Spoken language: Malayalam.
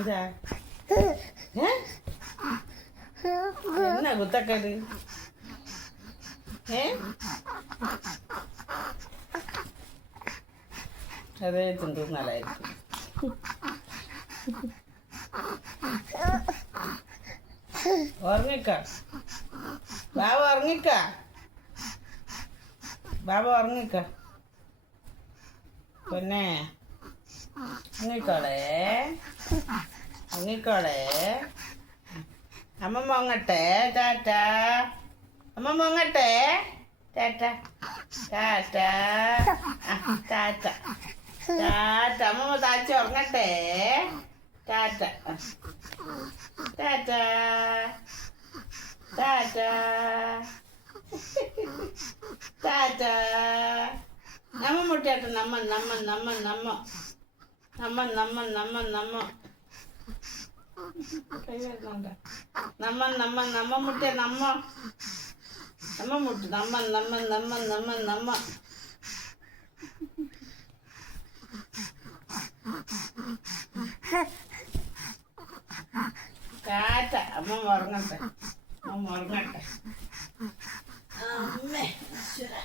ഇതാ എന്നാ കുത്തക്കട് അതേ തിണ്ടുന്നലായിരിക്കും. ഉറങ്ങിക്ക ബാബ, ഉറങ്ങിക്ക ബാബ, ഉറങ്ങിക്ക പൊന്നെ, ഉറങ്ങിക്കോളേ, ഉറങ്ങിക്കോളേ. അമ്മ മോങ്ങട്ടെ, ടാറ്റ. അമ്മ മോങ്ങട്ടെ, ടാറ്റ ടാറ്റ ടാറ്റ ടാറ്റ. അമ്മമ്മ താഴ്ച ഉറങ്ങട്ടെ, ടാറ്റ ടാറ്റ ടാറ്റ ടാറ്റ. നമ്മ മുട്ടിയാട്ടെ, നമ്മ നമ്മ നമ്മ നമ്മ നമ്മ നമ്മ നമ്മ നമ്മ കൈ വരുന്നുണ്ട. നമ്മ നമ്മ നമ്മ മുട്ടിയ നമ്മ നമ്മ മുട്ട് നമ്മ നമ്മ നമ്മ നമ്മ നമ്മ. ടാറ്റ. അമ്മ ഉറങ്ങട്ടെ, അമ്മ ഉറങ്ങട്ടെ. അമ്മേ ഈശ്വരാ.